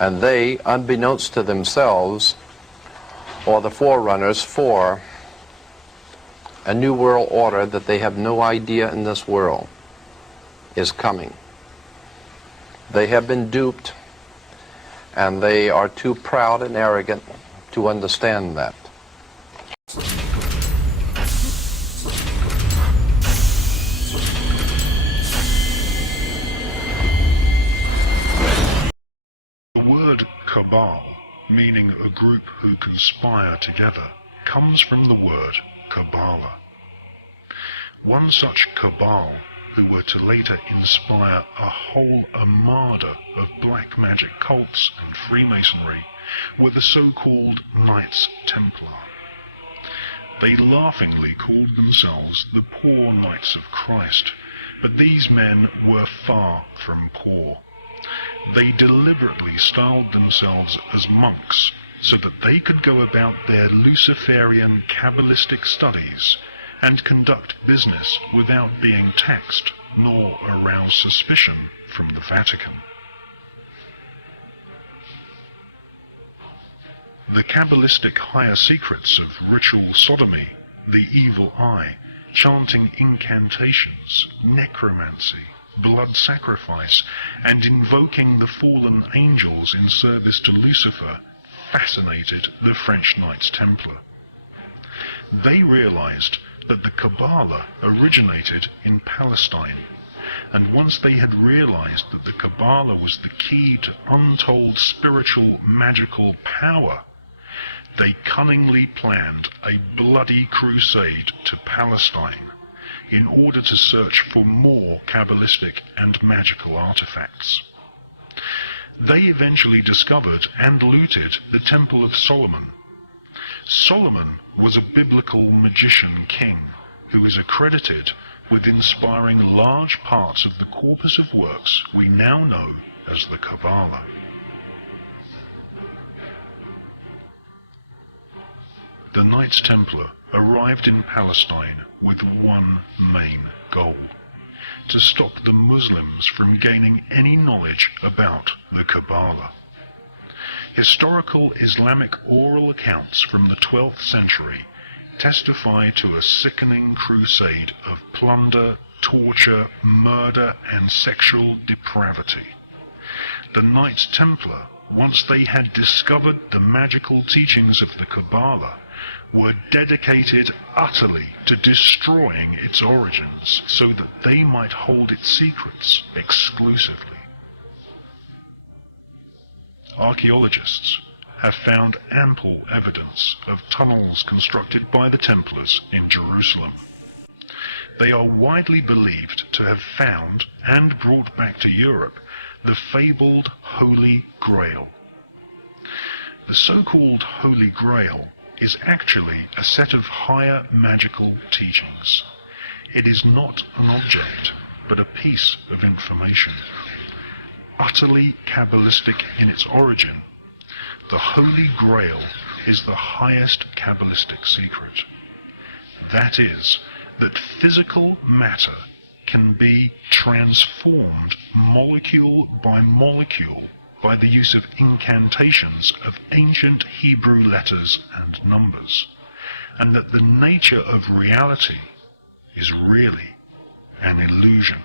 And they, unbeknownst to themselves, are the forerunners for a new world order that they have no idea in this world is coming. They have been duped, and they are too proud and arrogant to understand that. The word cabal, meaning a group who conspire together, comes from the word Kabbalah. One such cabal, who were to later inspire a whole armada of black magic cults and Freemasonry, were the so-called Knights Templar. They laughingly called themselves the Poor Knights of Christ, but these men were far from poor. They deliberately styled themselves as monks so that they could go about their Luciferian Kabbalistic studies and conduct business without being taxed nor arouse suspicion from the Vatican. The Kabbalistic higher secrets of ritual sodomy, the evil eye, chanting incantations, necromancy, blood sacrifice, and invoking the fallen angels in service to Lucifer fascinated the French Knights Templar. They realized that the Kabbalah originated in Palestine, and once they had realized that the Kabbalah was the key to untold spiritual magical power, they cunningly planned a bloody crusade to Palestine in order to search for more Kabbalistic and magical artifacts. They eventually discovered and looted the Temple of Solomon. Solomon was a biblical magician king who is accredited with inspiring large parts of the corpus of works we now know as the Kabbalah. The Knights Templar arrived in Palestine with one main goal: to stop the Muslims from gaining any knowledge about the Kabbalah. Historical Islamic oral accounts from the 12th century testify to a sickening crusade of plunder, torture, murder, and sexual depravity. The Knights Templar, once they had discovered the magical teachings of the Kabbalah, were dedicated utterly to destroying its origins so that they might hold its secrets exclusively. Archaeologists have found ample evidence of tunnels constructed by the Templars in Jerusalem. They are widely believed to have found and brought back to Europe the fabled Holy Grail. The so-called Holy Grail is actually a set of higher magical teachings. It is not an object, but a piece of information. Utterly Kabbalistic in its origin, the Holy Grail is the highest Kabbalistic secret. That is, that physical matter can be transformed molecule by molecule by the use of incantations of ancient Hebrew letters and numbers, and that the nature of reality is really an illusion.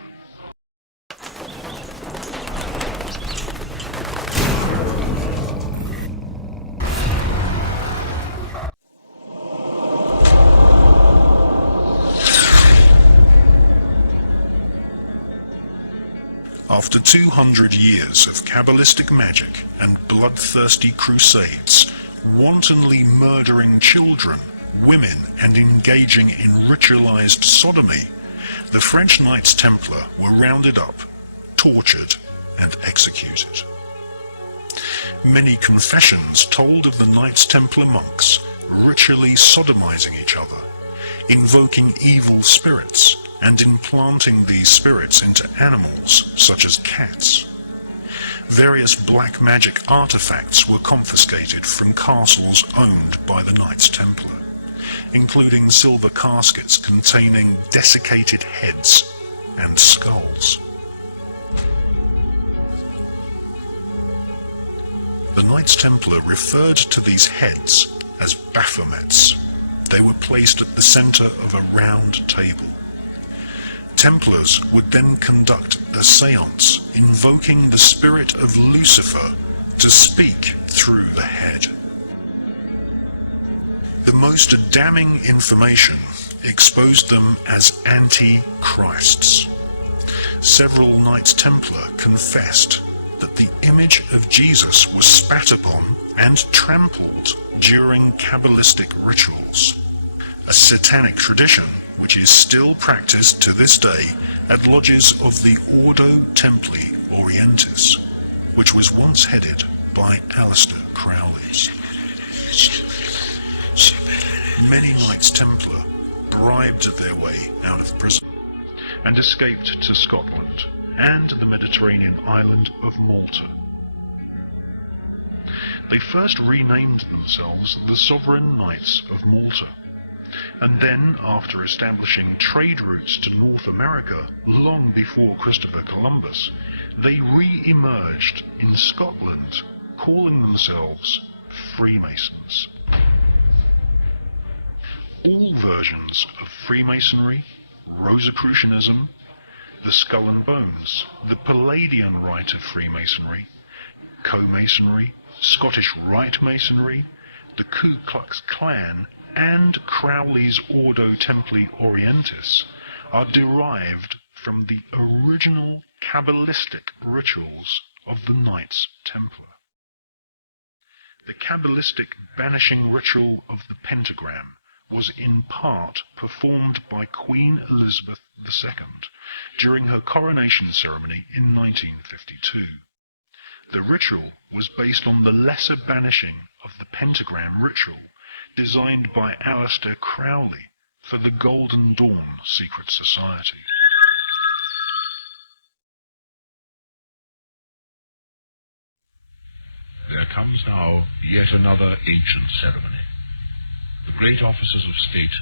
After 200 years of Kabbalistic magic and bloodthirsty crusades, wantonly murdering children, women, and engaging in ritualized sodomy, the French Knights Templar were rounded up, tortured, and executed. Many confessions told of the Knights Templar monks ritually sodomizing each other, invoking evil spirits, and implanting these spirits into animals such as cats. Various black magic artifacts were confiscated from castles owned by the Knights Templar, including silver caskets containing desiccated heads, and skulls. The Knights Templar referred to these heads as Baphomets. They were placed at the center of a round table. Templars would then conduct a séance invoking the spirit of Lucifer to speak through the head. The most damning information exposed them as anti-Christs. Several Knights Templar confessed that the image of Jesus was spat upon and trampled during Kabbalistic rituals, a satanic tradition which is still practiced to this day at lodges of the Ordo Templi Orientis, which was once headed by Aleister Crowley. Many Knights Templar bribed their way out of prison and escaped to Scotland and the Mediterranean island of Malta. They first renamed themselves the Sovereign Knights of Malta, and then, after establishing trade routes to North America long before Christopher Columbus, they re-emerged in Scotland, calling themselves Freemasons. All versions of Freemasonry, Rosicrucianism, the Skull and Bones, the Palladian Rite of Freemasonry, Co-Masonry, Scottish Rite Masonry, the Ku Klux Klan, and Crowley's Ordo Templi Orientis are derived from the original Kabbalistic rituals of the Knights Templar. The Kabbalistic banishing ritual of the pentagram was in part performed by Queen Elizabeth II during her coronation ceremony in 1952. The ritual was based on the lesser banishing of the pentagram ritual designed by Aleister Crowley for the Golden Dawn secret society. There comes now yet another ancient ceremony. The great officers of state,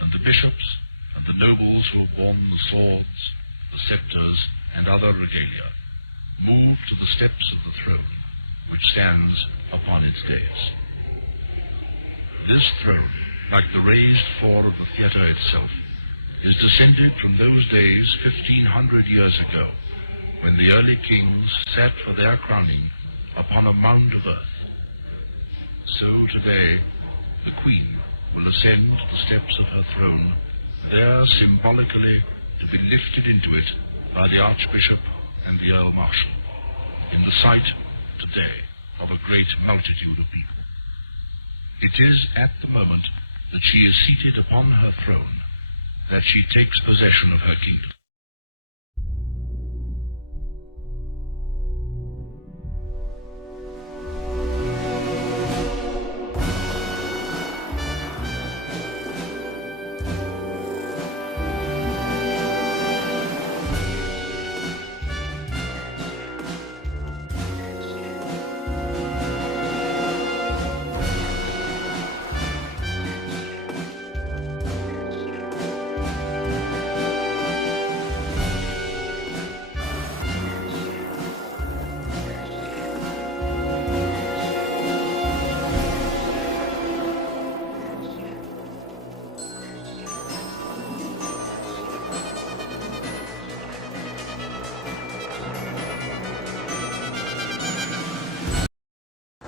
and the bishops, and the nobles who have worn the swords, the scepters, and other regalia, move to the steps of the throne, which stands upon its dais. This throne, like the raised floor of the theatre itself, is descended from those days 1,500 years ago, when the early kings sat for their crowning upon a mound of earth. So today, the Queen will ascend the steps of her throne, there symbolically to be lifted into it by the Archbishop and the Earl Marshal, in the sight today of a great multitude of people. It is at the moment that she is seated upon her throne that she takes possession of her kingdom.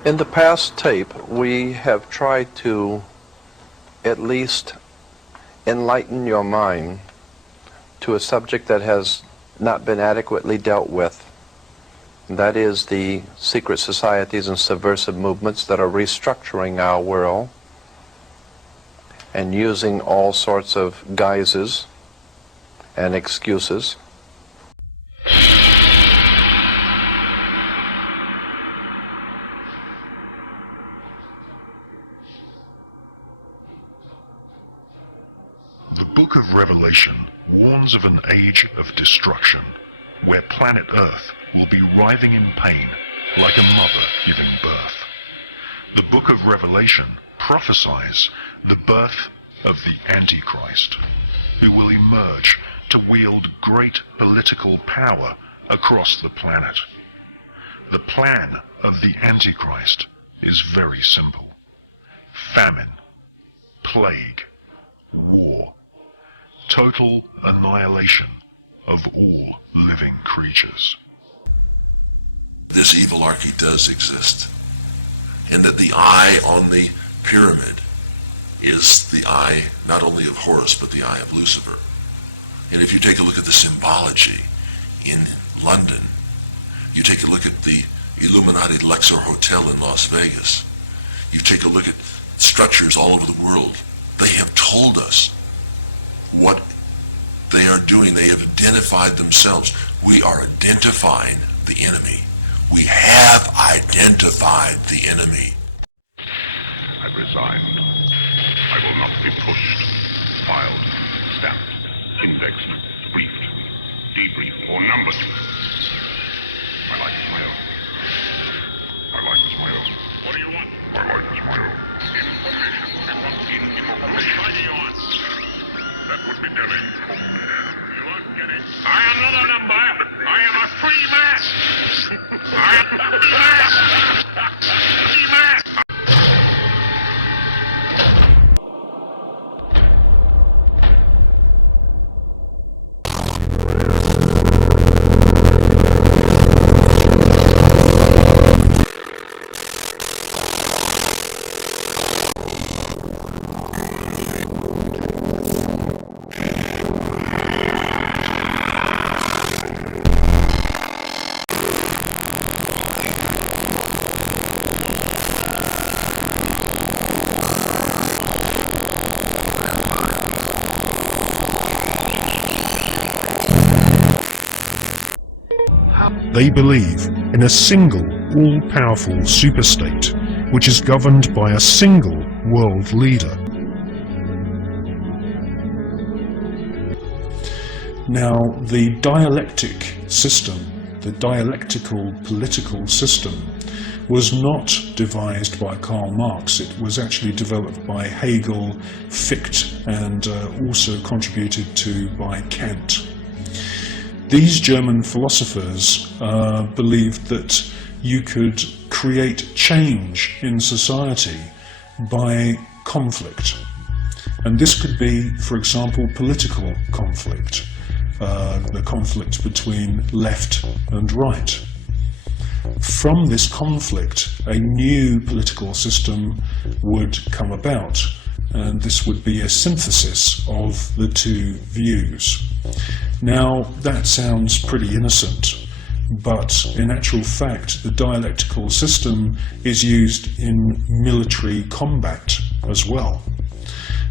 In the past tape, we have tried to at least enlighten your mind to a subject that has not been adequately dealt with. That is the secret societies and subversive movements that are restructuring our world and using all sorts of guises and excuses. The Book of Revelation warns of an age of destruction, where planet Earth will be writhing in pain like a mother giving birth. The Book of Revelation prophesies the birth of the Antichrist, who will emerge to wield great political power across the planet. The plan of the Antichrist is very simple. Famine, plague, war, total annihilation of all living creatures. This evil archy does exist, and that the eye on the pyramid is the eye not only of Horus but the eye of Lucifer. And if you take a look at the symbology in London, you take a look at the Illuminati Luxor Hotel in Las Vegas, you take a look at structures all over the world, they have told us what they are doing. They have identified themselves. We are identifying the enemy. We have identified the enemy. I've resigned. I will not be pushed, filed, stamped, indexed, briefed, debriefed, or numbered. My life is my own. My life is my own. What do you want? My life is my own. Information. We want information. What do you want? That would be telling. You won't get it. I am not a number. I am a free man. I am a free man. Free man. They believe in a single, all-powerful superstate, which is governed by a single world leader. Now, the dialectic system, the dialectical political system, was not devised by Karl Marx. It was actually developed by Hegel, Fichte, and also contributed to by Kant. These German philosophers believed that you could create change in society by conflict. And this could be, for example, political conflict, the conflict between left and right. From this conflict, a new political system would come about, and this would be a synthesis of the two views. Now, that sounds pretty innocent, but in actual fact, the dialectical system is used in military combat as well.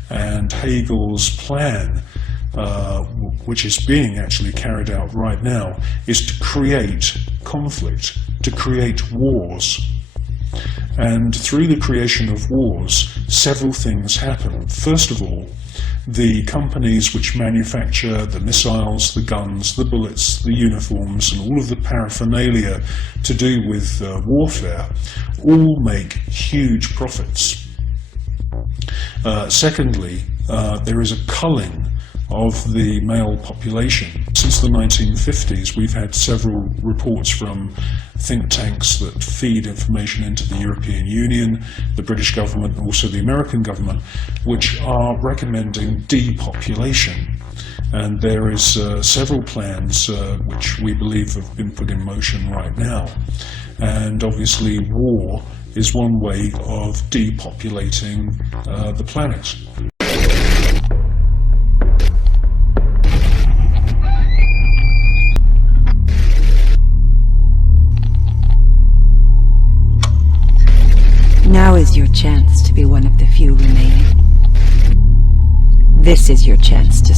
And Hegel's plan, which is being actually carried out right now, is to create conflict, to create wars. And through the creation of wars, several things happen. First of all, the companies which manufacture the missiles, the guns, the bullets, the uniforms, and all of the paraphernalia to do with warfare all make huge profits. Secondly, there is a culling of the male population. Since the 1950s, we've had several reports from think tanks that feed information into the European Union, the British government, and also the American government, which are recommending depopulation. And there is several plans which we believe have been put in motion right now. And obviously war is one way of depopulating the planet. Now is your chance to be one of the few remaining. This is your chance to